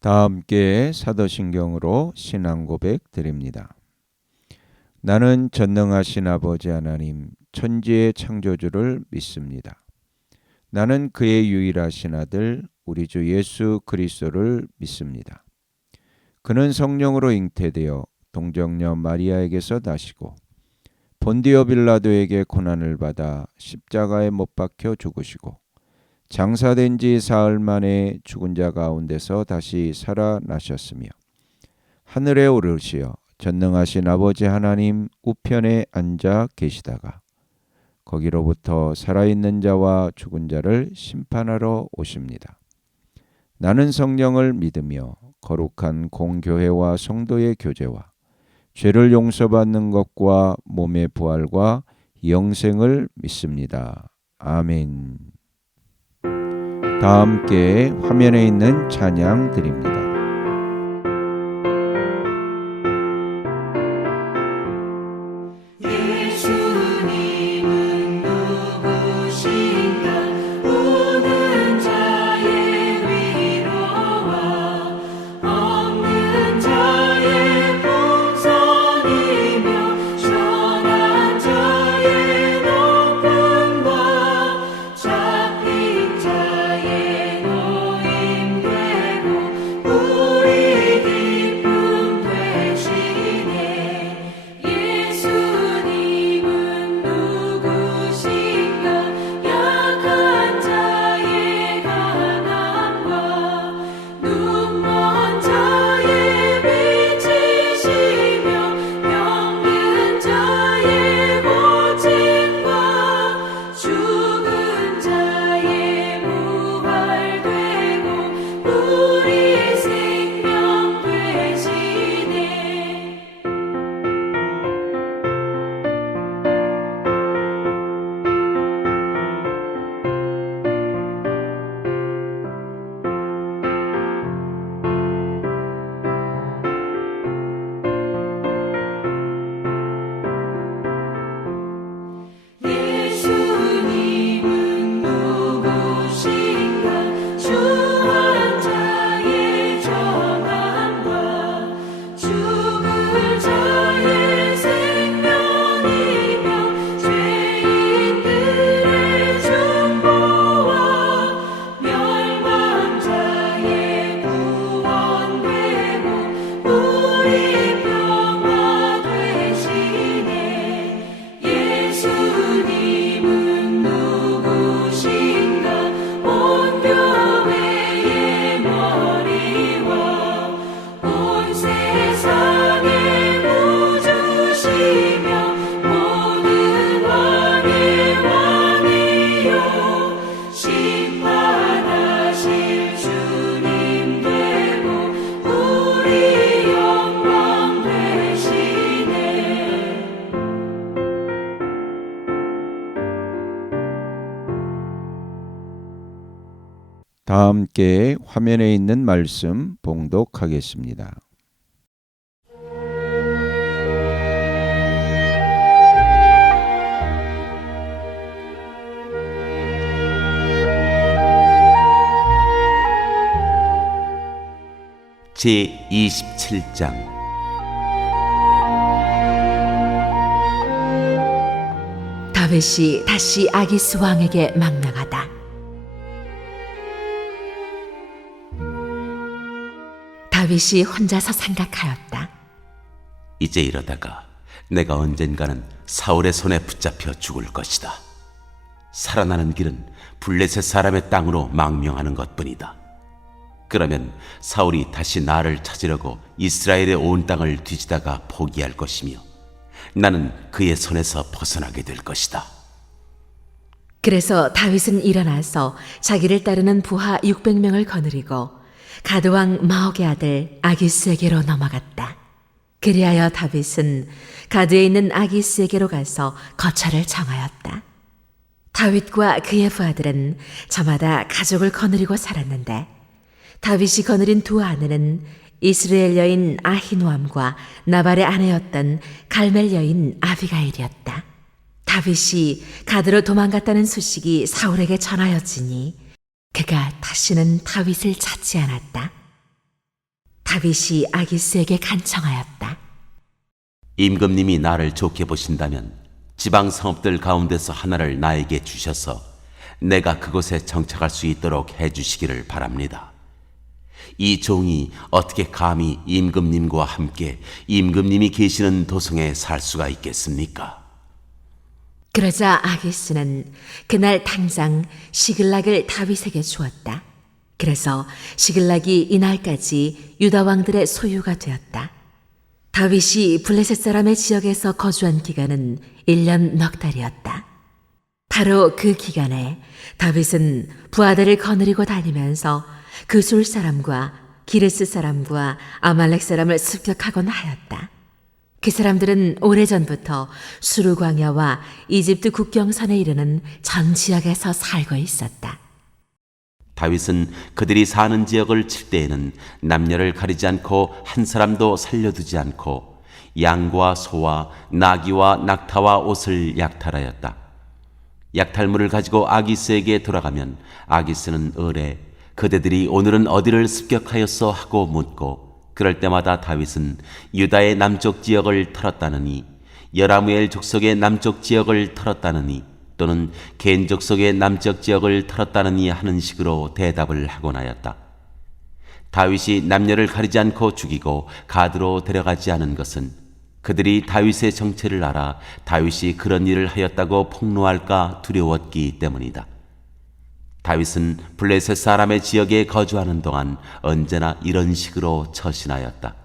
다 함께 사도신경으로 신앙 고백 드립니다. 나는 전능하신 아버지 하나님 천지의 창조주를 믿습니다. 나는 그의 유일하신 아들 우리 주 예수 그리스도를 믿습니다. 그는 성령으로 잉태되어 동정녀 마리아에게서 나시고 본디오 빌라도에게 고난을 받아 십자가에 못 박혀 죽으시고 장사된 지 사흘 만에 죽은 자 가운데서 다시 살아나셨으며 하늘에 오르시어 전능하신 아버지 하나님 우편에 앉아 계시다가 거기로부터 살아있는 자와 죽은 자를 심판하러 오십니다. 나는 성령을 믿으며 거룩한 공교회와 성도의 교제와 죄를 용서받는 것과 몸의 부활과 영생을 믿습니다. 아멘. 다 함께 화면에 있는 찬양 드립니다. 다 함께 화면에 있는 말씀 봉독하겠습니다. 제27장 다윗이 다시 아기스 왕에게 망명하다. 다윗이 혼자서 생각하였다. 이제 이러다가 내가 언젠가는 사울의 손에 붙잡혀 죽을 것이다. 살아나는 길은 블레셋 사람의 땅으로 망명하는 것뿐이다. 그러면 사울이 다시 나를 찾으려고 이스라엘의 온 땅을 뒤지다가 포기할 것이며 나는 그의 손에서 벗어나게 될 것이다. 그래서 다윗은 일어나서 자기를 따르는 부하 600명을 거느리고 가드왕 마옥의 아들 아기스에게로 넘어갔다. 그리하여 다윗은 가드에 있는 아기스에게로 가서 거처를 정하였다. 다윗과 그의 부하들은 저마다 가족을 거느리고 살았는데 다윗이 거느린 두 아내는 이스라엘 여인 아히노암과 나발의 아내였던 갈멜 여인 아비가일이었다. 다윗이 가드로 도망갔다는 소식이 사울에게 전하여지니 그가 다시는 다윗을 찾지 않았다. 다윗이 아기스에게 간청하였다. 임금님이 나를 좋게 보신다면 지방 성읍들 가운데서 하나를 나에게 주셔서 내가 그곳에 정착할 수 있도록 해주시기를 바랍니다. 이 종이 어떻게 감히 임금님과 함께 임금님이 계시는 도성에 살 수가 있겠습니까? 그러자 아기스는 그날 당장 시글락을 다윗에게 주었다. 그래서 시글락이 이날까지 유다 왕들의 소유가 되었다. 다윗이 블레셋 사람의 지역에서 거주한 기간은 1년 넉 달이었다. 바로 그 기간에 다윗은 부하들을 거느리고 다니면서 그술 사람과 기르스 사람과 아말렉 사람을 습격하곤 하였다. 그 사람들은 오래전부터 수르 광야와 이집트 국경선에 이르는 전 지역에서 살고 있었다. 다윗은 그들이 사는 지역을 칠 때에는 남녀를 가리지 않고 한 사람도 살려두지 않고 양과 소와 나귀와 낙타와 옷을 약탈하였다. 약탈물을 가지고 아기스에게 돌아가면 아기스는 을에 그대들이 오늘은 어디를 습격하였어 하고 묻고, 그럴 때마다 다윗은 유다의 남쪽 지역을 털었다느니 여라무엘 족속의 남쪽 지역을 털었다느니 또는 겐 족속의 남쪽 지역을 털었다느니 하는 식으로 대답을 하곤 하였다. 다윗이 남녀를 가리지 않고 죽이고 가드로 데려가지 않은 것은 그들이 다윗의 정체를 알아 다윗이 그런 일을 하였다고 폭로할까 두려웠기 때문이다. 다윗은 블레셋 사람의 지역에 거주하는 동안 언제나 이런 식으로 처신하였다.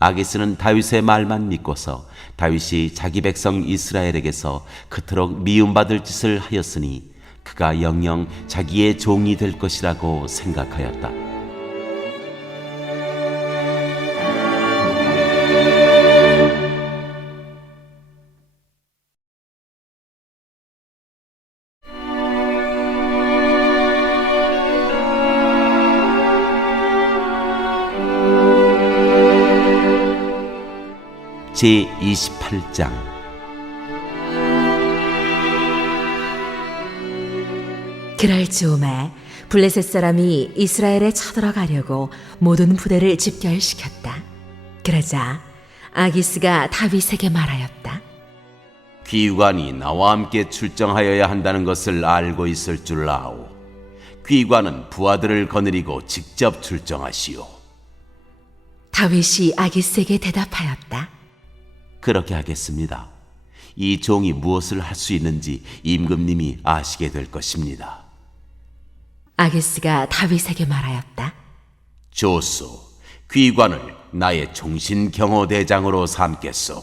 아기스는 다윗의 말만 믿고서 다윗이 자기 백성 이스라엘에게서 그토록 미움받을 짓을 하였으니 그가 영영 자기의 종이 될 것이라고 생각하였다. 제28장. 그럴 즈음에 블레셋 사람이 이스라엘에 쳐들어가려고 모든 부대를 집결시켰다. 그러자 아기스가 다윗에게 말하였다. 귀관이 나와 함께 출정하여야 한다는 것을 알고 있을 줄 아오. 귀관은 부하들을 거느리고 직접 출정하시오. 다윗이 아기스에게 대답하였다. 그렇게 하겠습니다. 이 종이 무엇을 할 수 있는지 임금님이 아시게 될 것입니다. 아기스가 다윗에게 말하였다. 좋소. 귀관을 나의 종신 경호대장으로 삼겠소.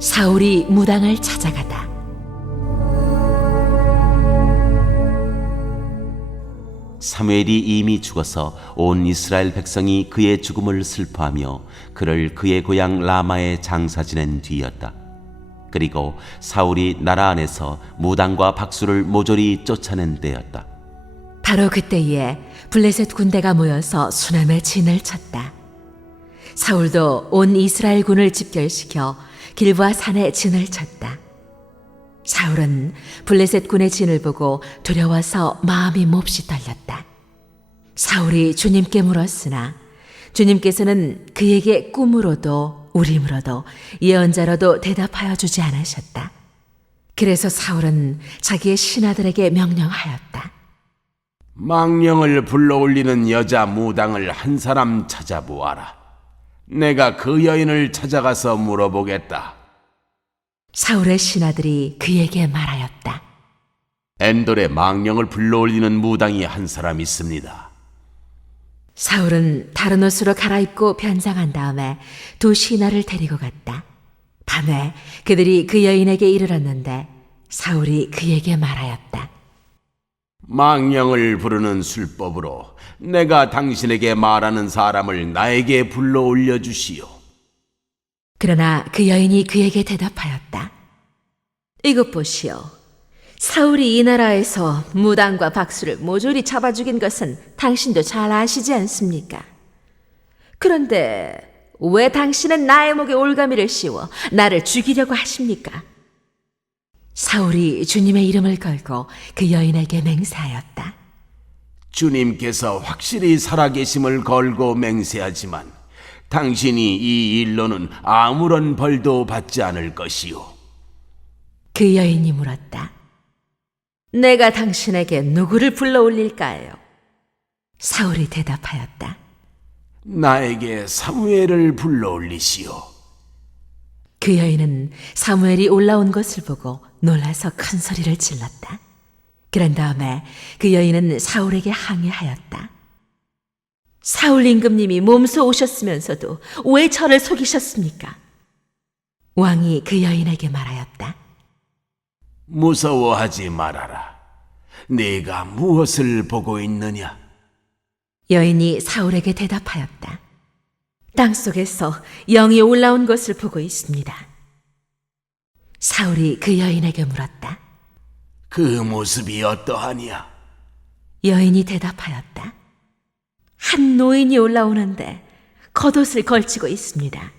사울이 무당을 찾아가다. 사무엘이 이미 죽어서 온 이스라엘 백성이 그의 죽음을 슬퍼하며 그를 그의 고향 라마에 장사 지낸 뒤였다. 그리고 사울이 나라 안에서 무당과 박수를 모조리 쫓아낸 때였다. 바로 그때에 블레셋 군대가 모여서 수넴의 진을 쳤다. 사울도 온 이스라엘 군을 집결시켜 길보아 산에 진을 쳤다. 사울은 블레셋 군의 진을 보고 두려워서 마음이 몹시 떨렸다. 사울이 주님께 물었으나 주님께서는 그에게 꿈으로도 우림으로도 예언자로도 대답하여 주지 않으셨다. 그래서 사울은 자기의 신하들에게 명령하였다. 망령을 불러올리는 여자 무당을 한 사람 찾아보아라. 내가 그 여인을 찾아가서 물어보겠다. 사울의 신하들이 그에게 말하였다. 엔돌에 망령을 불러올리는 무당이 한 사람 있습니다. 사울은 다른 옷으로 갈아입고 변장한 다음에 두 신하를 데리고 갔다. 밤에 그들이 그 여인에게 이르렀는데 사울이 그에게 말하였다. 망령을 부르는 술법으로 내가 당신에게 말하는 사람을 나에게 불러올려 주시오. 그러나 그 여인이 그에게 대답하였다. 이것 보시오. 사울이 이 나라에서 무당과 박수를 모조리 잡아 죽인 것은 당신도 잘 아시지 않습니까? 그런데 왜 당신은 나의 목에 올가미를 씌워 나를 죽이려고 하십니까? 사울이 주님의 이름을 걸고 그 여인에게 맹세하였다. 주님께서 확실히 살아계심을 걸고 맹세하지만 당신이 이 일로는 아무런 벌도 받지 않을 것이요. 그 여인이 물었다. 내가 당신에게 누구를 불러올릴까요? 사울이 대답하였다. 나에게 사무엘을 불러올리시오. 그 여인은 사무엘이 올라온 것을 보고 놀라서 큰 소리를 질렀다. 그런 다음에 그 여인은 사울에게 항의하였다. 사울 임금님이 몸소 오셨으면서도 왜 저를 속이셨습니까? 왕이 그 여인에게 말하였다. 무서워하지 말아라. 네가 무엇을 보고 있느냐? 여인이 사울에게 대답하였다. 땅 속에서 영이 올라온 것을 보고 있습니다. 사울이 그 여인에게 물었다. 그 모습이 어떠하냐? 여인이 대답하였다. 한 노인이 올라오는데 겉옷을 걸치고 있습니다.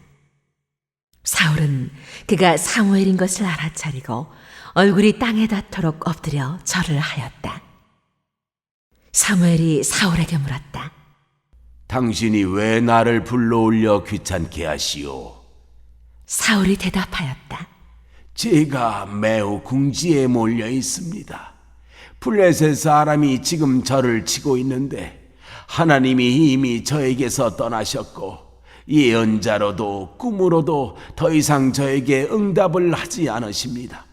사울은 그가 사무엘인 것을 알아차리고 얼굴이 땅에 닿도록 엎드려 절을 하였다. 사무엘이 사울에게 물었다. 당신이 왜 나를 불러올려 귀찮게 하시오? 사울이 대답하였다. 제가 매우 궁지에 몰려 있습니다. 블레셋 사람이 지금 저를 치고 있는데 하나님이 이미 저에게서 떠나셨고 예언자로도 꿈으로도 더 이상 저에게 응답을 하지 않으십니다.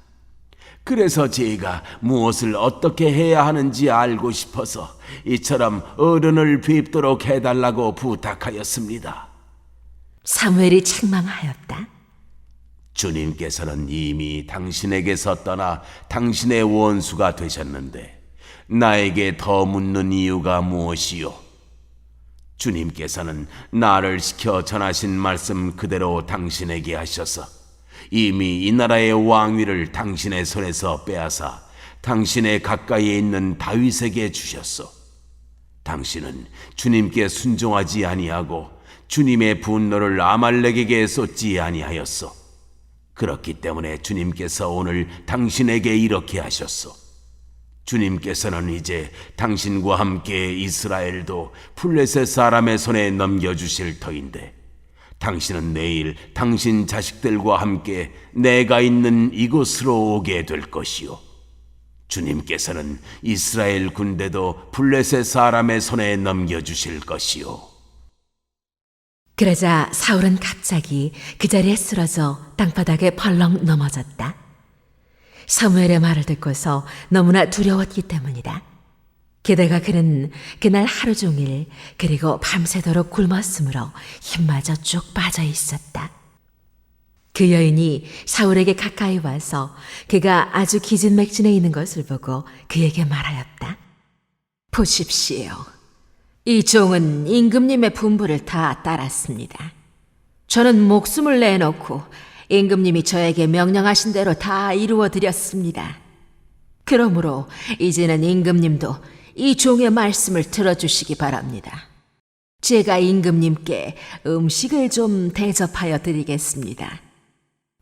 그래서 제가 무엇을 어떻게 해야 하는지 알고 싶어서 이처럼 어른을 뵙도록 해달라고 부탁하였습니다. 사무엘이 책망하였다. 주님께서는 이미 당신에게서 떠나 당신의 원수가 되셨는데 나에게 더 묻는 이유가 무엇이요? 주님께서는 나를 시켜 전하신 말씀 그대로 당신에게 하셔서 이미 이 나라의 왕위를 당신의 손에서 빼앗아 당신의 가까이에 있는 다윗에게 주셨소. 당신은 주님께 순종하지 아니하고 주님의 분노를 아말렉에게 쏟지 아니하였소. 그렇기 때문에 주님께서 오늘 당신에게 이렇게 하셨소. 주님께서는 이제 당신과 함께 이스라엘도 블레셋 사람의 손에 넘겨주실 터인데 당신은 내일 당신 자식들과 함께 내가 있는 이곳으로 오게 될 것이요. 주님께서는 이스라엘 군대도 블레셋 사람의 손에 넘겨주실 것이요. 그러자 사울은 갑자기 그 자리에 쓰러져 땅바닥에 벌렁 넘어졌다. 사무엘의 말을 듣고서 너무나 두려웠기 때문이다. 게다가 그는 그날 하루 종일 그리고 밤새도록 굶었으므로 힘마저 쭉 빠져 있었다. 그 여인이 사울에게 가까이 와서 그가 아주 기진맥진해 있는 것을 보고 그에게 말하였다. 보십시오. 이 종은 임금님의 분부를 다 따랐습니다. 저는 목숨을 내놓고 임금님이 저에게 명령하신 대로 다 이루어 드렸습니다. 그러므로 이제는 임금님도 이 종의 말씀을 들어주시기 바랍니다. 제가 임금님께 음식을 좀 대접하여 드리겠습니다.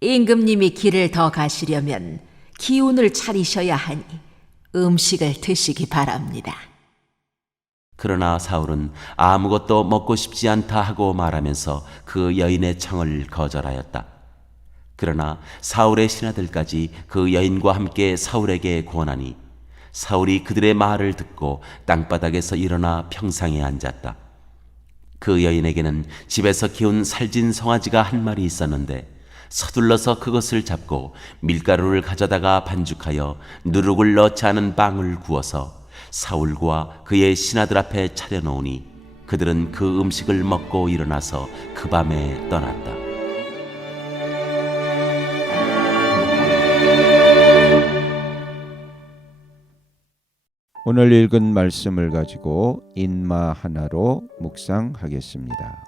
임금님이 길을 더 가시려면 기운을 차리셔야 하니 음식을 드시기 바랍니다. 그러나 사울은 아무것도 먹고 싶지 않다 하고 말하면서 그 여인의 청을 거절하였다. 그러나 사울의 신하들까지 그 여인과 함께 사울에게 권하니 사울이 그들의 말을 듣고 땅바닥에서 일어나 평상에 앉았다. 그 여인에게는 집에서 키운 살진 송아지가 한 마리 있었는데 서둘러서 그것을 잡고 밀가루를 가져다가 반죽하여 누룩을 넣지 않은 빵을 구워서 사울과 그의 신하들 앞에 차려놓으니 그들은 그 음식을 먹고 일어나서 그 밤에 떠났다. 오늘 읽은 말씀을 가지고 인마 하나로 묵상하겠습니다.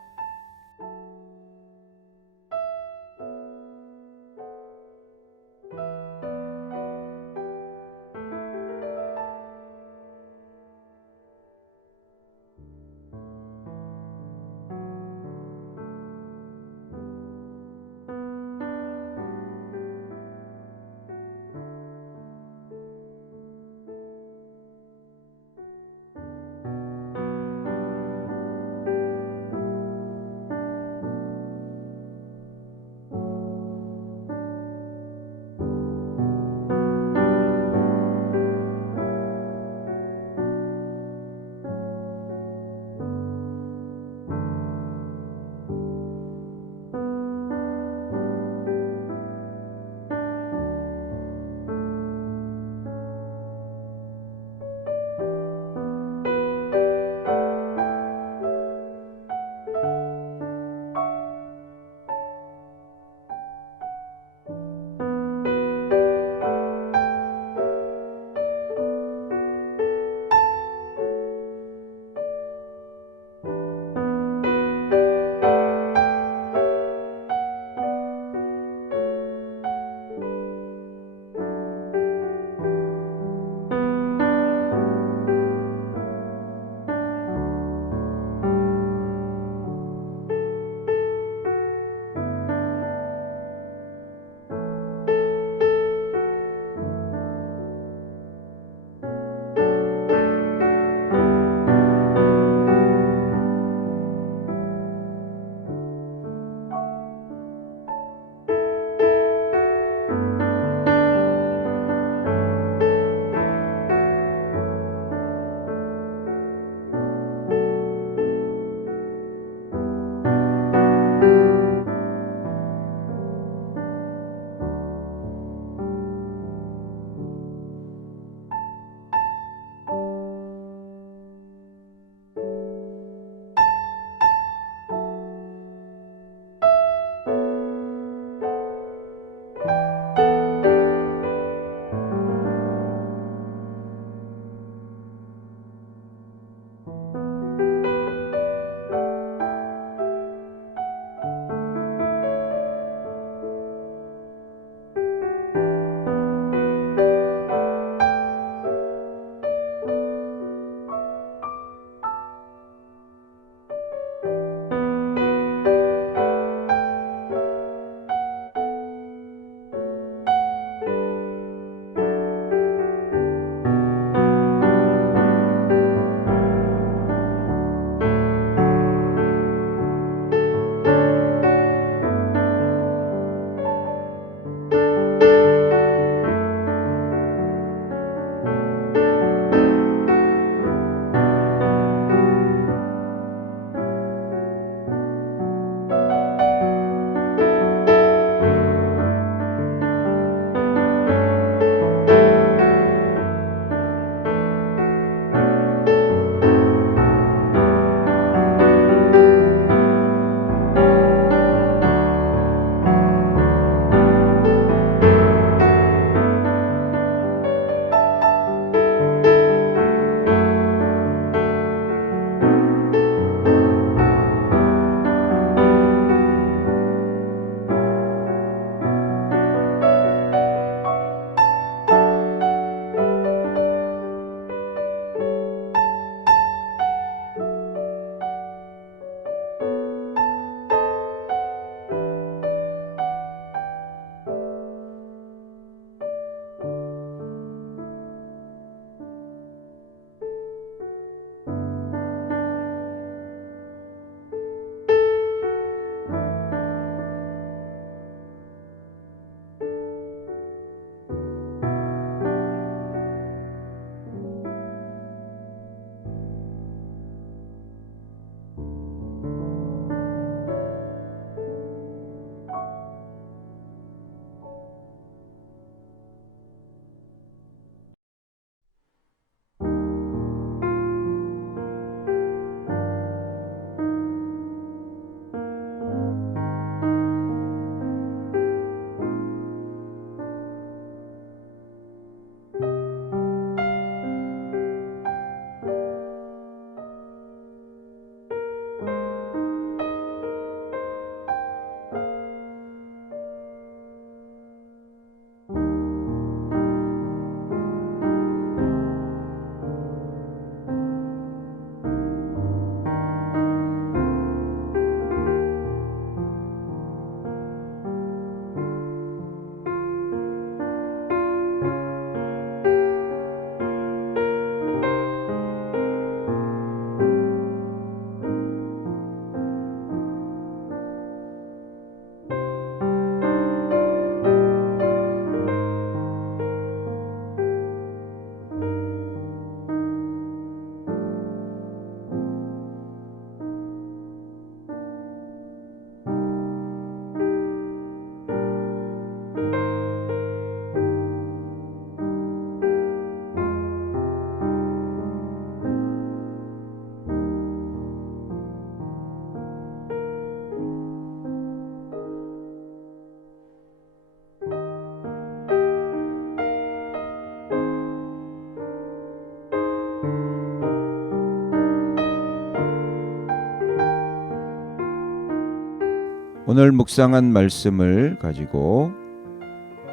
오늘 묵상한 말씀을 가지고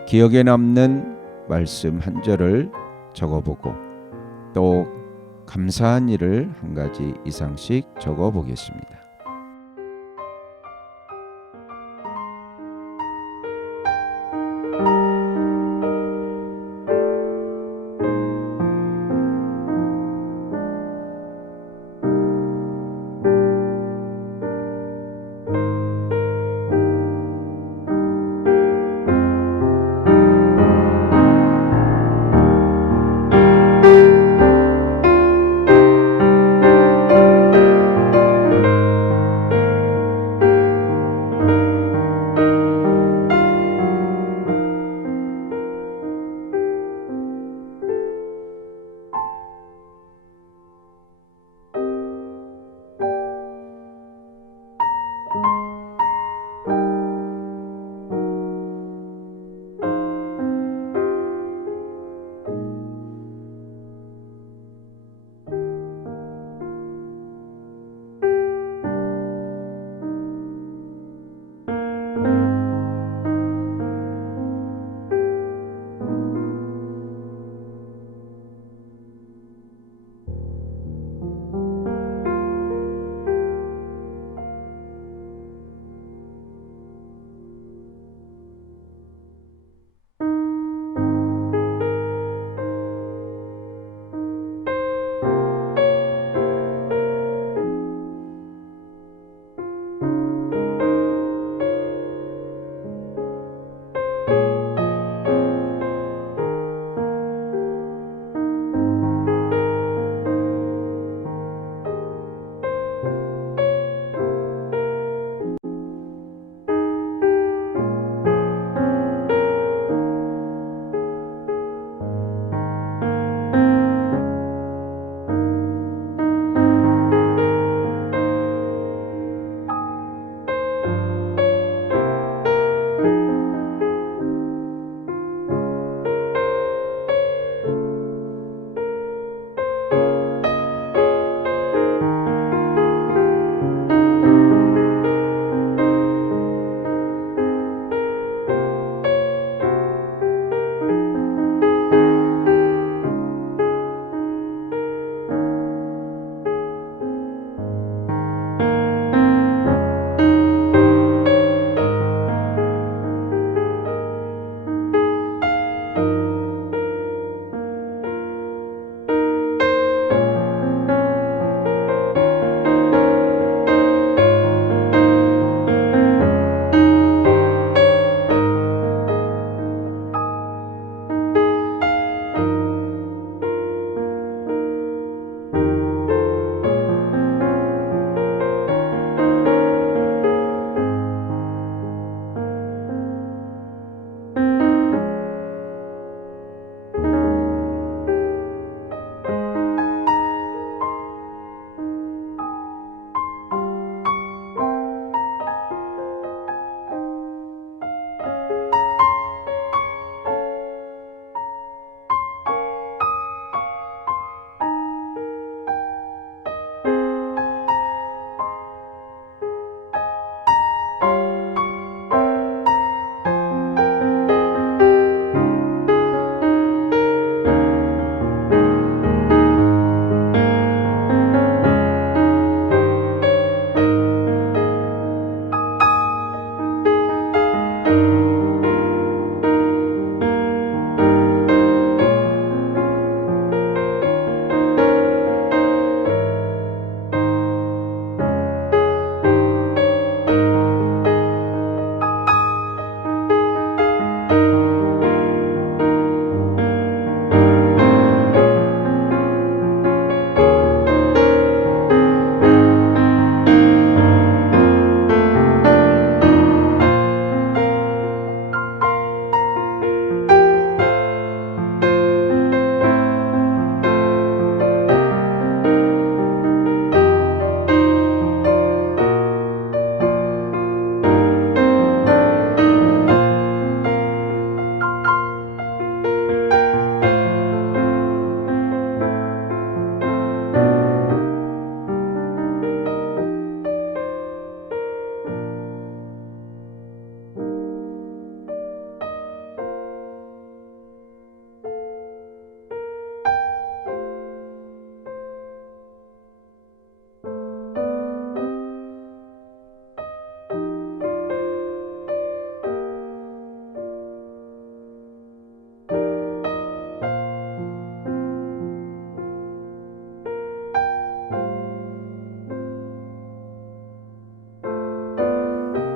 기억에 남는 말씀 한 절을 적어보고 또 감사한 일을 한 가지 이상씩 적어보겠습니다.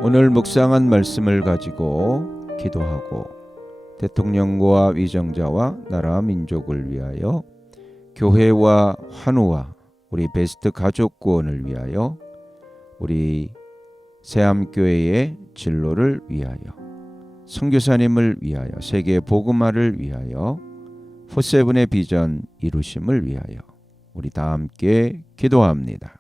오늘 묵상한 말씀을 가지고 기도하고 대통령과 위정자와 나라 민족을 위하여 교회와 환우와 우리 베스트 가족 구원을 위하여 우리 새암교회의 진로를 위하여 선교사님을 위하여 세계 복음화를 위하여 포세븐의 비전 이루심을 위하여 우리 다 함께 기도합니다.